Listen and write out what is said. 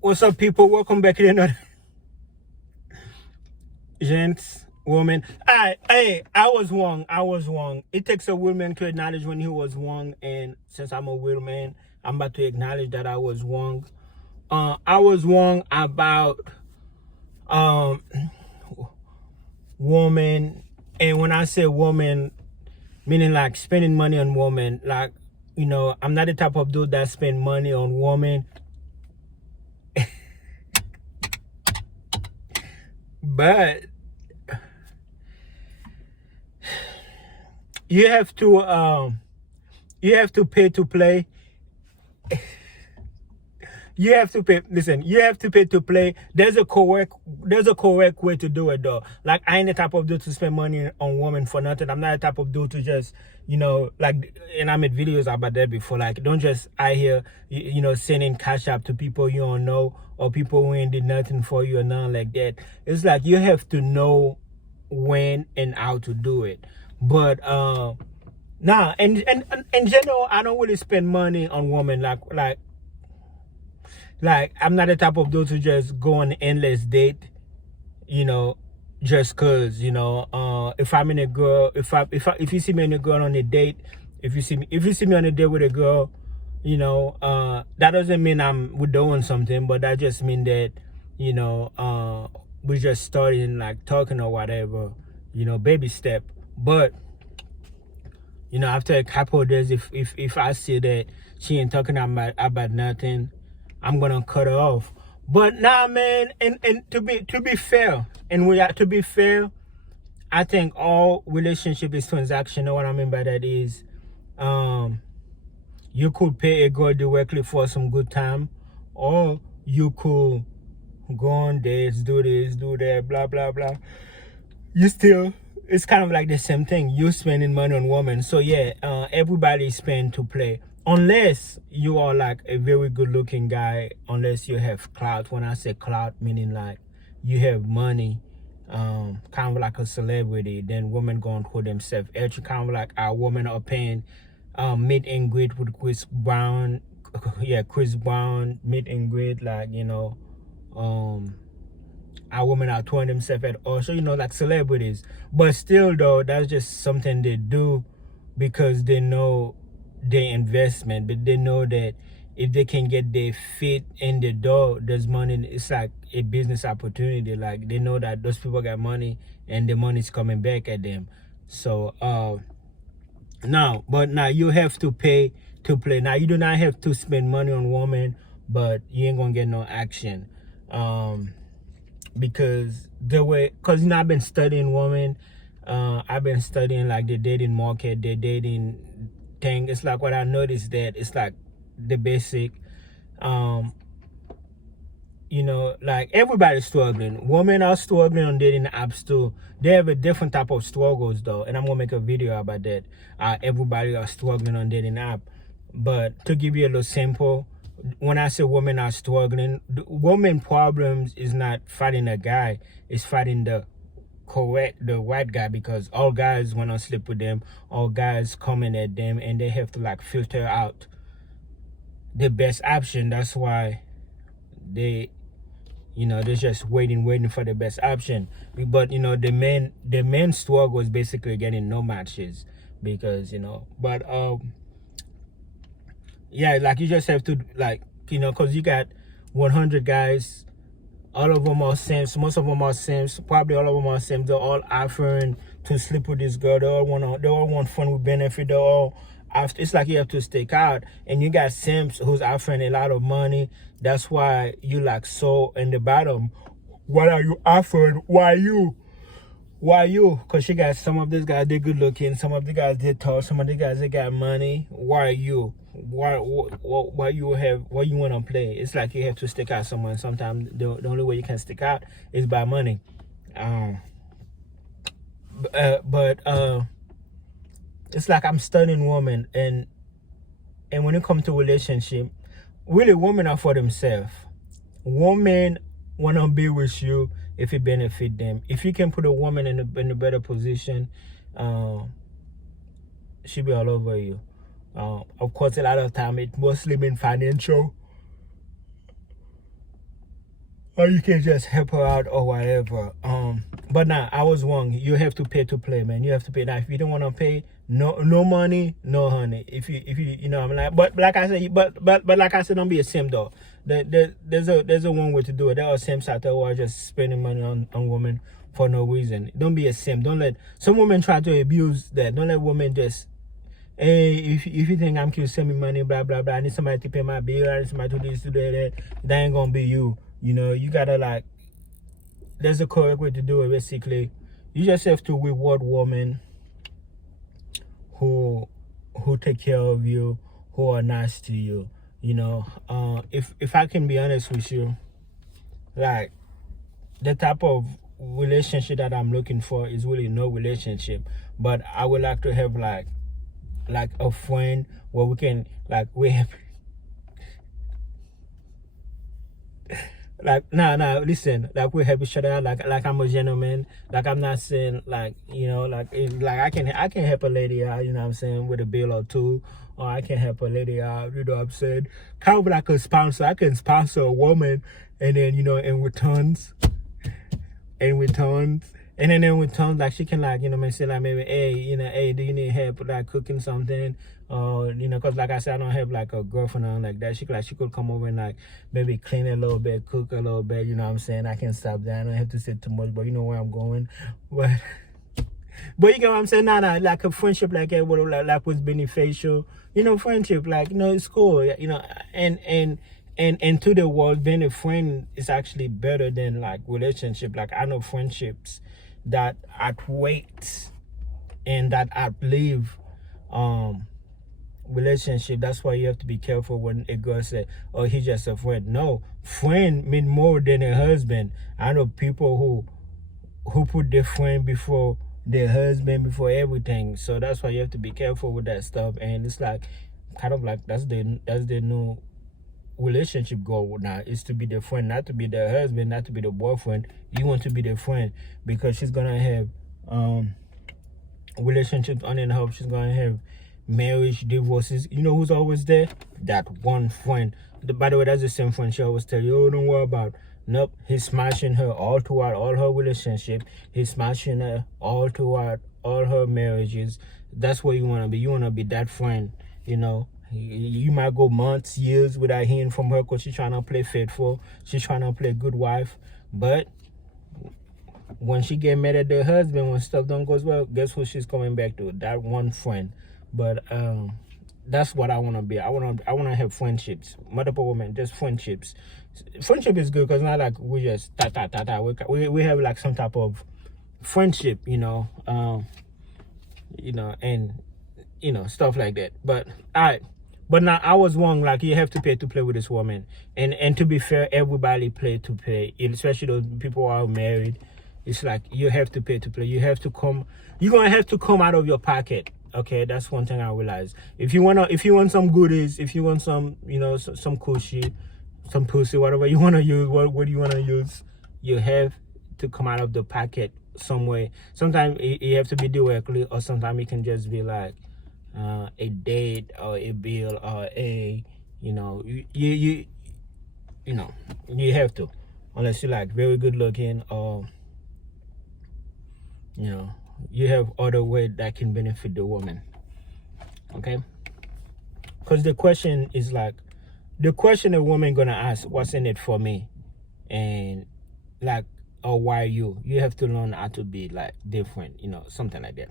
What's up, people? Welcome back to another gents, woman. I was wrong. I was wrong. It takes a woman to acknowledge when he was wrong, and since I'm a real man, I'm about to acknowledge that I was wrong. I was wrong about um woman, and when I say woman, meaning like spending money on woman, like I'm not the type of dude that spend money on woman, but you have to pay to play. You have to pay. Listen, you have to pay to play. There's a correct way to do it though. Like I ain't the type of dude to spend money on women for nothing. I'm not the type of dude to just like. And I made videos about that before. Like don't just out here sending cash up to people you don't know or people who ain't did nothing for you or nothing like that. It's like you have to know when and how to do it. But nah, and in general, I don't really spend money on women like I'm not the type of dude to just go on an endless date, you know, just cause if I'm in a girl, if you see me in a girl on a date, if you see me on a date with a girl, that doesn't mean we're doing something, but that just mean that we just starting like talking or whatever, baby step. But after a couple of days, if I see that she ain't talking about nothing, I'm gonna cut her off. But nah, man, and to be fair, and to be fair, I think all relationship is transactional. What I mean by that is, you could pay a girl directly for some good time, or you could go on dates, do this, do that, blah blah blah. It's kind of like the same thing. You're spending money on women, so yeah, everybody spend to play, unless you are like a very good looking guy, unless you have clout. When I say clout, meaning like you have money, kind of like a celebrity, then women gonna put themselves at you, kind of like our women are paying meet and greet with Chris Brown. Yeah, Chris Brown meet and greet, like our women are throwing themselves at also, like celebrities. But still though, that's just something they do because they know their investment, but they know that if they can get their feet in the door, there's money. It's like a business opportunity. Like they know that those people got money and the money's coming back at them. So now you have to pay to play. Now you do not have to spend money on women, but you ain't gonna get no action. Because I've been studying women. I've been studying like the dating market, the dating thing. It's like what I noticed that it's like the basic, like everybody's struggling. Women are struggling on dating apps too. They have a different type of struggles though, and I'm gonna make a video about that. Everybody are struggling on dating app, but to give you a little sample, when I say women are struggling, the woman problems is not fighting a guy, it's fighting the white guy, because all guys want to sleep with them, all guys coming at them, and they have to like filter out the best option. That's why they're just waiting for the best option. But the men struggle is basically getting no matches, because but yeah, like you just have to like because you got 100 guys, all of them are simps, most of them are simps, probably all of them are simps. They're all offering to sleep with this girl, they all want fun with benefit, they're all after. It's like you have to stick out, and you got simps who's offering a lot of money. That's why you like so in the bottom. What are you offering? Why you? Because you got some of these guys, they're good looking, some of the guys they tall, some of the guys they got money. Why you? Why you want to play? It's like you have to stick out somewhere. Sometimes the only way you can stick out is by money. But it's like I'm studying women, and when it comes to relationship, really women are for themselves. Women want to be with you if it benefit them. If you can put a woman in a better position, she'll be all over you. Of course, a lot of time it mostly been financial. or you can just help her out or whatever. But nah, I was wrong. You have to pay to play, man. You have to pay. Now, if you don't want to pay, no money, no honey. If you know, I'm like, but like I said, but like I said, don't be a sim though. There's a one way to do it. There are sims out there who are just spending money on women for no reason. Don't be a sim. Don't let some women try to abuse that. Don't let women just, hey, if you think I'm cute, send me money, blah blah blah. I need somebody to pay my bill. I need somebody to do this, to do that. That ain't gonna be you. You know, you gotta like. There's a correct way to do it. Basically, you just have to reward women who take care of you, who are nice to you. You know, if I can be honest with you, like the type of relationship that I'm looking for is really no relationship, but I would like to have like a friend where we can we have listen, like we help each other out, like I'm a gentleman, like I'm not saying like, you know, like I can help a lady out, you know what I'm saying, with a bill or two, or I can help a lady out, you know what I'm saying, kind of like a sponsor. I can sponsor a woman, and then, you know, in returns, and then in return, like she can, like, you know, maybe say like, maybe, hey, you know, hey, do you need help like cooking something? You know, cause like I said, I don't have like a girlfriend or like that. She could come over and like maybe clean a little bit, cook a little bit. You know what I'm saying? I can stop that. I don't have to say too much, but you know where I'm going. But you get what I'm saying? Nah, like a friendship like that, like was beneficial. You know, friendship, like, you know, it's cool. You know, and to the world, being a friend is actually better than like relationship. Like I know friendships that outweight and that outlive relationship. That's why you have to be careful when a girl say, oh, he's just a friend. No, friend mean more than a husband. I know people who put their friend before their husband, before everything. So that's why you have to be careful with that stuff. And it's like kind of like that's the new relationship goal now, is to be the friend, not to be the husband, not to be the boyfriend. You want to be the friend, because she's gonna have relationships on and off. She's gonna have marriage, divorces. You know who's always there? That one friend. By the way, that's the same friend she always tell you, oh, don't worry about. Nope, he's smashing her all throughout all her relationship. He's smashing her all throughout all her marriages. That's what you want to be. You want to be that friend, you know. You might go months, years without hearing from her because she's trying to play faithful. She's trying to play good wife. But when she get mad at her husband, when stuff don't go well, guess who she's coming back to? That one friend. But that's what I want to be. I want to have friendships. Multiple women, just friendships. Friendship is good because not like we just we have like some type of friendship, you know, and you know, stuff like that. But but now I was wrong. Like you have to pay to play with this woman, and to be fair, everybody play to play, especially those people who are married. It's like you have to pay to play. You have to come. You're gonna have to come out of your pocket. Okay, that's one thing I realized. If you want some goodies, if you want some, you know, some cushy, some pussy, whatever you want to use, what do you want to use, you have to come out of the pocket some way. Sometimes you have to be directly, or sometimes it can just be like a date or a bill or a, you know, you know, you have to, unless you're like very good looking, or you know, you have other way that can benefit the woman. Okay, because the question is like, the question a woman gonna ask, what's in it for me, and like, or why you have to learn how to be like different, you know, something like that.